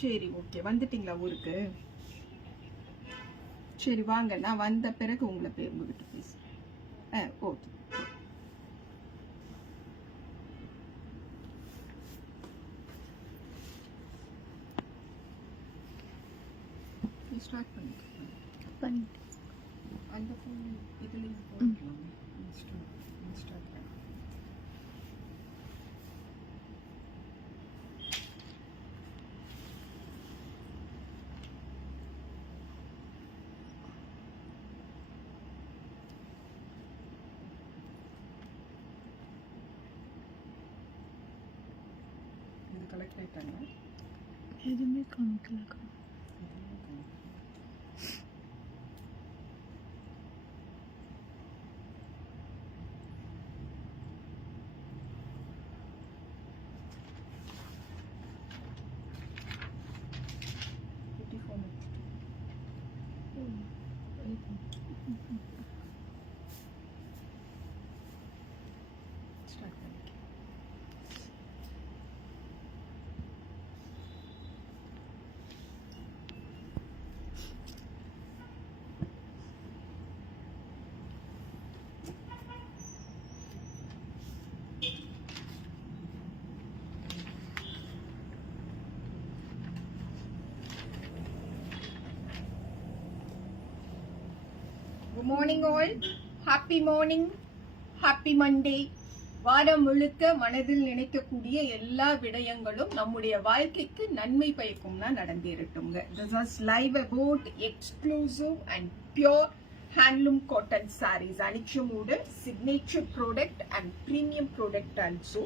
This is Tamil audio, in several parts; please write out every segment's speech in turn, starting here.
சரி ஓகே. வந்துட்டீங்களா ஊருக்கு? சரி வாங்க, நான் வந்த பிறகு உங்ககிட்ட பேசுறேன். ஓகே. ஸ்டார்ட் பண்ணிட்டு அந்த ஃபோன் இதுலேயும் போடலாம். இன்ஸ்டாகிராம் இது கலெக்ட் ஆயிட்டாங்க. எதுவுமே காமிக்கல. Good morning all. Happy morning. Happy Monday. வாரம் முழுக்க மனதில் நினைக்கக்கூடிய எல்லா விடயங்களும் நம்முடைய வாழ்க்கைக்கு நன்மை பயக்கும்னா நடந்தேறட்டும்ங்க. This is live about exclusive and pure handloom cotton sarees. அனிச்சமோட signature product and premium product also.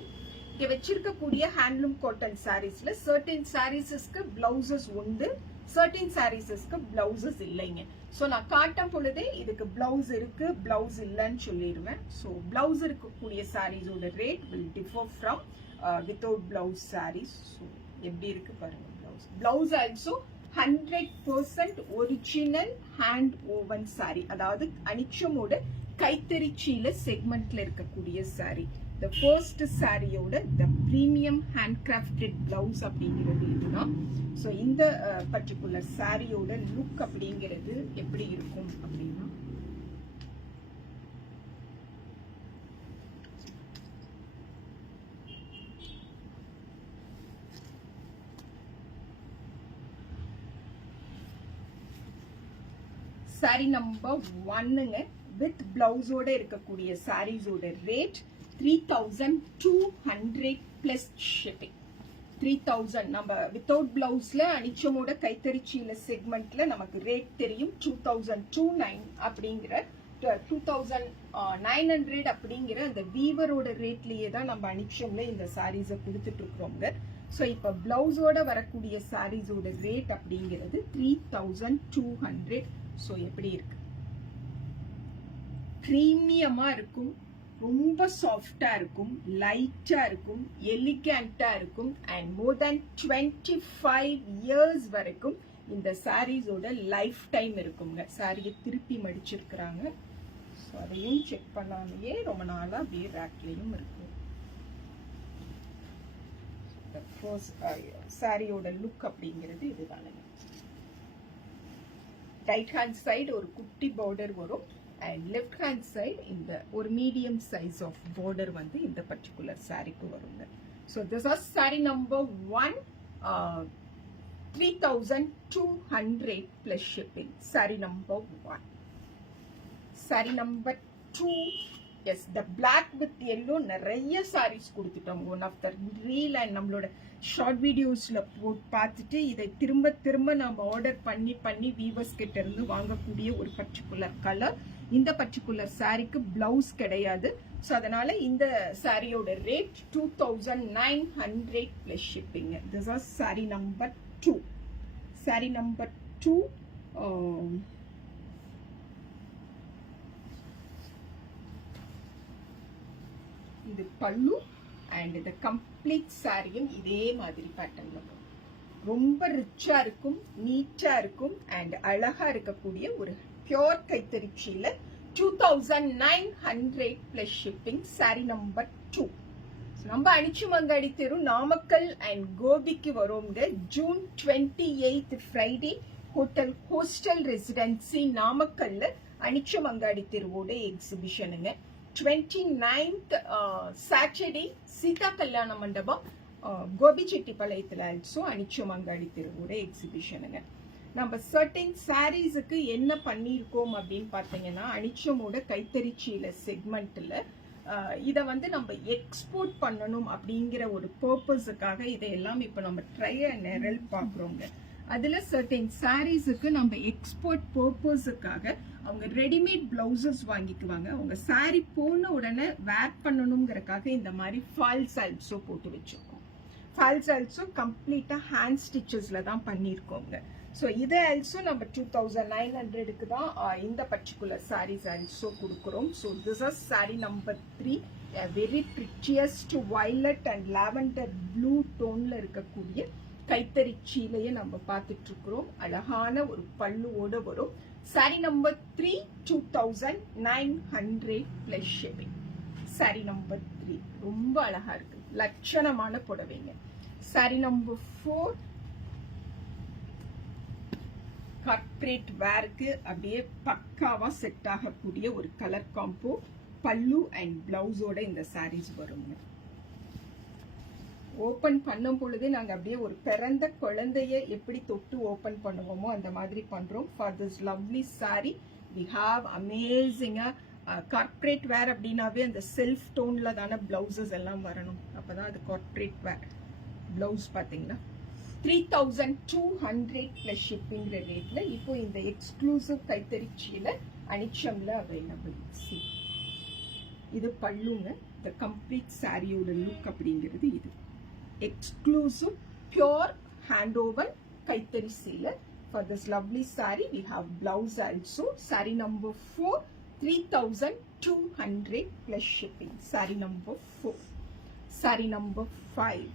இங்க வச்சிருக்கக்கூடிய handloom cotton sareesல certain sareesக்கு blouses உண்டு, certain sareesக்கு blouses இல்லைங்க. சோ நான் காட்டும் பொழுதே இதுக்கு பிளவுஸ் இருக்கு, பிளவுஸ் இல்லன்னு சொல்லிடுவேன். சோ பிளவுஸ் இருக்கக்கூடிய சாரீஸோட rate will differ from without blouse sarees. So எப்படி இருக்கு பாருங்க blouse. Blouse also 100% original hand woven saree, அதாவது அனிச்சமோட கைத்தறிச்சீல செக்மெண்ட்ல இருக்கக்கூடிய சாரி. the first சாரியோட the premium handcrafted blouse அப்படிங்கிறது இதுதான். ஸோ இந்த பர்டிகுலர் சாரியோட லுக் அப்படிங்கிறது எப்படி இருக்கும் அப்படின்னா, சாரி நம்பர் 1ங்க வித் பிளவுஸோட இருக்கக்கூடிய சாரீஸோட ரேட் 3200 பிளஸ் ஷிப்பிங். 3000 நம்ம வித்தவுட் பிளவுஸ்ல அனிச்சமோட கைத்தறிச்சீல செக்மெண்ட்ல நமக்கு ரேட் தெரியும் 2029 அப்படிங்கிற 2900 அப்படிங்கிற அந்த வீவரோட ரேட்லயே தான் நம்ம அனிச்சம்ல இந்த சாரீஸை கொடுத்துட்டு இருக்கிறோங்க. ஸோ இப்போ பிளவுஸோட வரக்கூடிய சாரீஸோட ரேட் அப்படிங்கிறது 3200. ஸோ எப்படி இருக்கு? பிரீமியமா இருக்கும், ரொம்ப சாஃப்டா இருக்கும், லைட்டா இருக்கும், எலிகண்டா இருக்கும், அண்ட் மோர் தேன் 25 இயர்ஸ் வரைக்கும் இந்த சாரீஸோட லைஃப் டைம் இருக்குங்க. சாரியை திருப்பி மடிச்சிருக்கிறாங்க. ஸோ அதையும் செக் பண்ணாமையே ரொம்ப நாளா அப்படியே ரேக்லயும் இருக்கும். சாரியோட லுக் அப்படிங்கிறது இதுதானுங்க. ரைட் ஹேண்ட் சைடு ஒரு குட்டி பார்டர் வரும், அண்ட் லெஃப்ட் ஹேண்ட் சைடு இந்த ஒரு மீடியம் சைஸ் ஆஃப் பார்டர் வந்து இந்த பர்டிகுலர் சாரிக்கு வருங்க. So this are saree number 1, 3200 plus shipping. Sorry number 1. Saree number 2, yes the black with yellow நிறைய சாரீஸ் கொடுத்துட்டோம். One of the reel and நம்மளோட ஷார்ட் வீடியோஸ்ல பார்த்துட்டு இதை திரும்ப திரும்ப நம்ம ஆர்டர் பண்ணி வீவர்ஸ் கிட்ட இருந்து வாங்கக்கூடிய ஒரு பர்டிகுலர் கலர். இந்த பர்டிகுலர் சாரிக்கு பிளவுஸ் கிடையாது. ஸோ அதனால இந்த சாரியோட rate 2900 plus shipping. This are saree number 2. Saree number 2 இது பல்லு அண்ட் இந்த கம்ப்ளீட் சாரியும் இதே மாதிரி பேட்டர்ன்ல வரும். ரொம்ப ரிச்சா இருக்கும், நீட்டா இருக்கும், அண்ட் அழகா இருக்கக்கூடிய ஒரு பியோர் கைத்தறிச்சியில 2900 பிளஸ் ஷிப்பிங். Sorry number 2. நம்ம அனிச்சுமங்காடி தெரு நாமக்கல் அண்ட் கோபிக்கு வரோங்க. ஜூன் 28 ஃப்ரைடே ஹோஸ்டல் ரெசிடென்சி நாமக்கல்ல அனிச்சுமங்காடி தெருவோட எக்ஸிபிஷனுங்க. 29th சாட்டர்டே சீதா கல்யாண மண்டபம் கோபிச்செட்டிப்பாளையத்துல ஆல்சோ அனிச்சுமங்காடி தெருவோட எக்ஸிபிஷனுங்க. நம்ம சர்டன் சாரீஸுக்கு என்ன பண்ணியிருக்கோம் அப்படின்னு பார்த்தீங்கன்னா, அனிச்சமோட கைத்தறிச்சீல செக்மெண்ட்ல இதை வந்து நம்ம எக்ஸ்போர்ட் பண்ணணும் அப்படிங்கிற ஒரு பர்பஸுக்காக இதையெல்லாம் இப்போ நம்ம ட்ரை அண்ட் எரல் பார்க்குறோங்க. அதில் சர்டன் சாரீஸுக்கு நம்ம எக்ஸ்போர்ட் பர்பஸுக்காக அவங்க ரெடிமேட் பிளவுசஸ் வாங்கிக்குவாங்க. அவங்க சாரீ போன உடனே வேர் பண்ணணுங்கிறக்காக இந்த மாதிரி ஃபால்ஸ் ஆல்சோ போட்டு வச்சிருக்கோம். ஃபால்ஸ் ஆல்சோ கம்ப்ளீட்டாக ஹேண்ட் ஸ்டிச்சஸில் தான் பண்ணியிருக்கோங்க. ஸோ இதை ஆல்சோ நம்ம 2900க்கு தான் இந்த பர்டிகுலர் சாரீஸ் ஆல்சோ கொடுக்குறோம். So this is saree number 3, very precious violet and lavender blue டோன்ல இருக்கக்கூடிய கைத்தறி சீலையை நம்ம பார்த்துட்டு இருக்கிறோம். அழகான ஒரு பல்லுவோட வரும். Sari number 3 2900 plus shipping. Sari number 3 ரொம்ப அழகா இருக்கு, லட்சணமான புடவைங்க. சாரீ நம்பர் 4 கார்ப்பரேட் வேருக்கு அப்படியே பக்காவா செட் ஆகக்கூடிய ஒரு கலர் காம்போ பல்லு அண்ட் பிளவுஸோட இந்த சாரீஸ் வருங்க. ஓபன் பண்ணும் பொழுதே நாங்க அப்படியே ஒரு பிறந்த குழந்தைய எப்படி தொட்டு ஓபன் பண்ணுவோமோ அந்த மாதிரி பண்றோம். For this lovely saree we have அமேசிங்கா கார்ப்பரேட் வேர் அப்படின்னாவே அந்த செல்ஃப் டோன்ல தானே பிளவுசஸ் எல்லாம் வரணும். அப்பதான் அது கார்ப்பரேட் வேர். பிளவுஸ் பாத்தீங்கன்னா 3200 பிளஸ் ஷிப்பிங் ரேட்ல இப்போ இந்த எக்ஸ்க்ளூசிவ் கைத்தறிச்சியில அனிச்சம்ல அவைலபிள். இது பல்லுங்க. இந்த கம்ப்ளீட் சாரியோட லுக் அப்படிங்கிறது இது. எக்ஸ்க்ளூசிவ் பியூர் ஹேண்ட் ஓவர் கைத்தறி சீலை. For this lovely saree we have blouse also. Saree number 4 3200 plus shipping. Sorry number 4. Saree number 5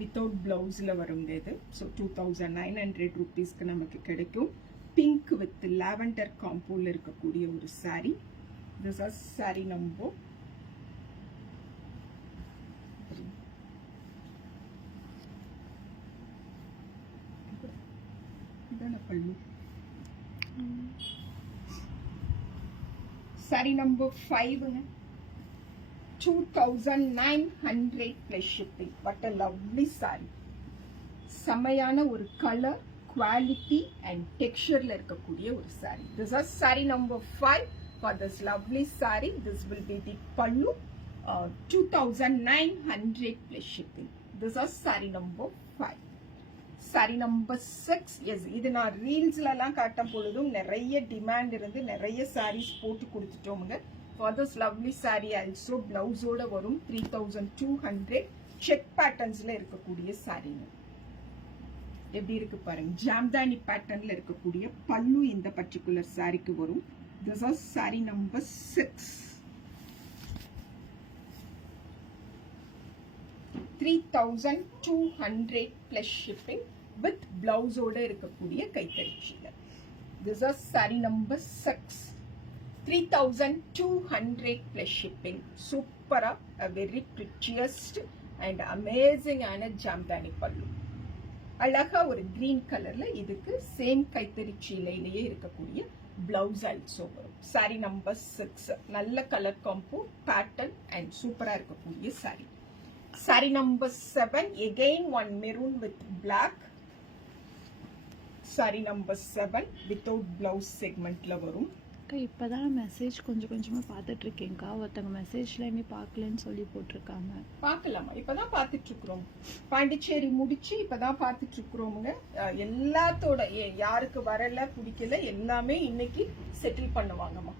without பிளவுஸ்ல வருங்க இது. ஸோ 2900 ருபீஸ்க்கு நமக்கு கிடைக்கும். பிங்க் வித் லாவெண்டர் காம்போல இருக்கக்கூடிய ஒரு saree. This is saree number 3. இதான பல்லு. சாரி நம்பர் 5ங்க. 2900 plus shipping. What a lovely saree. செமையான ஒரு கலர், குவாலிட்டி அண்ட் டெக்ஸ்சர்ல இருக்கக்கூடிய ஒரு saree. This is saree number 5 for this lovely saree. This will be the pallu. 2900 plus shipping. This is saree number 5. Saree number 6. Yes, இது நான் ரீல்ஸ்ல எல்லாம் காட்டும் பொழுதும் நிறைய டிமாண்ட் இருந்து நிறைய சாரீஸ் போட்டு கொடுத்துட்டோமுங்க. For this lovely saree also blouse ஓட வரும். 3200 check patternsல இருக்கக்கூடிய saree. எப்படி இருக்கு பாருங்க, ஜாம்தானி பேட்டர்ன்ல இருக்கக்கூடிய பல்லு இந்த பர்టిక్యులர் சாரிக்கு வரும். This is saree number 6. 3200 plus shipping with blouse ஓட இருக்கக்கூடிய கைத்தறி சீலை. This is saree number 6. 3200 plus shipping. Supera, a very prettiest and amazing ஆன ஜாம்தானி பல்லு. அழகா ஒரு கிரீன் கலர்ல இதுக்கு சேம் கைத்தறி சீலையிலேயே இருக்கக்கூடிய பிளவுஸ் ஆல்சோ வரும். Sorry number 6. நல்ல கலர் காம்போ பேட்டர்ன் அண்ட் சூப்பரா இருக்கக்கூடிய sorry. Sorry number 7. again one maroon with black. Sorry number 7 without blouse segmentல வரும். இப்பதான் மெசேஜ் கொஞ்சம் கொஞ்சமா பார்த்துட்டு இருக்கேன்க்கா. ஒருத்தங்க மெசேஜ்ல நீ பார்க்கலன்னு சொல்லி போட்டிருக்காங்க. பார்க்கலாமா? இப்பதான் பார்த்துட்டு இருக்கிறோம். பாண்டிச்சேரி முடிச்சு இப்பதான் பார்த்துட்டு இருக்கிறோமுங்க. எல்லாத்தோட யாருக்கு வரல பிடிக்கல எல்லாமே இன்னைக்கு settle பண்ணுவாங்கம்மா.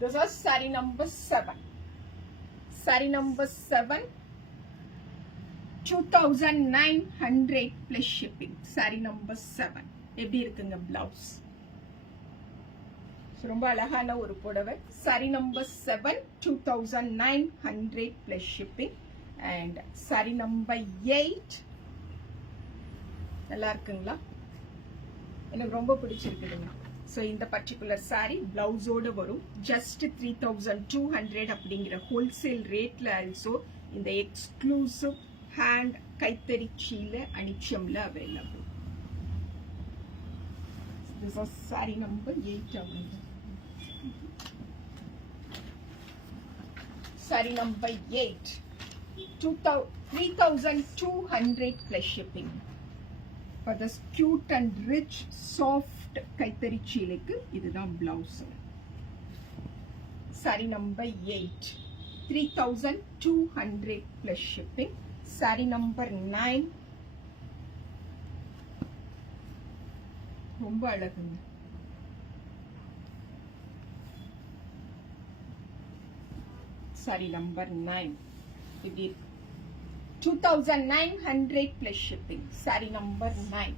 This is saree number 7. saree number 7 2900 plus shipping. saree number 7. எப்படி இருக்குங்க பிளவுஸ்? ரொம்ப அழகான ஒரு புடவை. Saree number 7 2900 plus shipping. and saree number 8 நல்லா இருக்குங்களா? எனக்கு ரொம்ப பிடிச்சிருக்குதுங்க. ஸோ இந்த பர்டிகுலர் சாரி பிளவுஸோடு வரும். ஜஸ்ட் 3200 அப்படிங்கிற ஹோல்சேல் ரேட்ல ஆல்சோ இந்த எக்ஸ்க்ளூசிவ் ஹேண்ட் கைத்தறிச்சியில அனிச்சம்ல available. This is saree number 8 available. Saree number 8, 3,200 plus shipping. For this cute and rich, soft kaithari chilekku இதுதான் blouse. Saree number 8, 3,200 plus shipping. Saree number 9, ரொம்ப அழகுங்க. Saree number 9, இப்படி இருக்கு. 2,900 plus shipping. Saree number 9.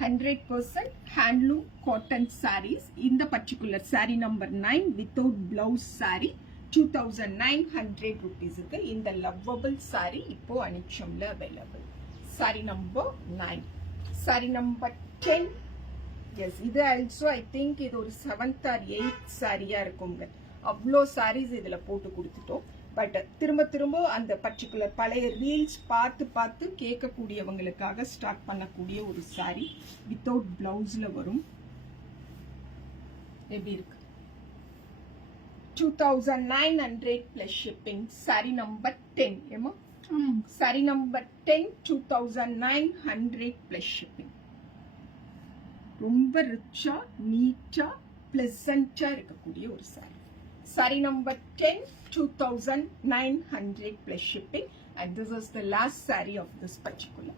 %100% handloom cotton sarees. In the particular saree number 9 without blouse saree 2,900 rupees. In the lovable saree இப்போ அனிச்சம்ல available. Saree number 9. Saree number 10. Yes, இது also I think இது ஒரு 7th or 8th சாரியா இருக்குங்க. அவ்வளோ சாரீஸ் இதுல போட்டு கொடுத்துட்டோம். பட் திரும்ப அந்த பர்டிகுலர் பழைய ரீல்ஸ் பார்த்து கேட்கக்கூடியவங்களுக்காக ஸ்டார்ட் பண்ணக்கூடிய ஒரு சாரி வித்தவுட் பிளவுஸ்ல வரும். எப்படி இருக்கு? 2,900 plus shipping. Saree number 10. ஏமா? Saree number 10, 2,900 plus shipping. ரொம்ப ரிச்சா நீட்டா பிளசண்டா இருக்கக்கூடிய ஒரு sorry. Saree number 10, 2,900 plus shipping, and this is the last saree of this particular.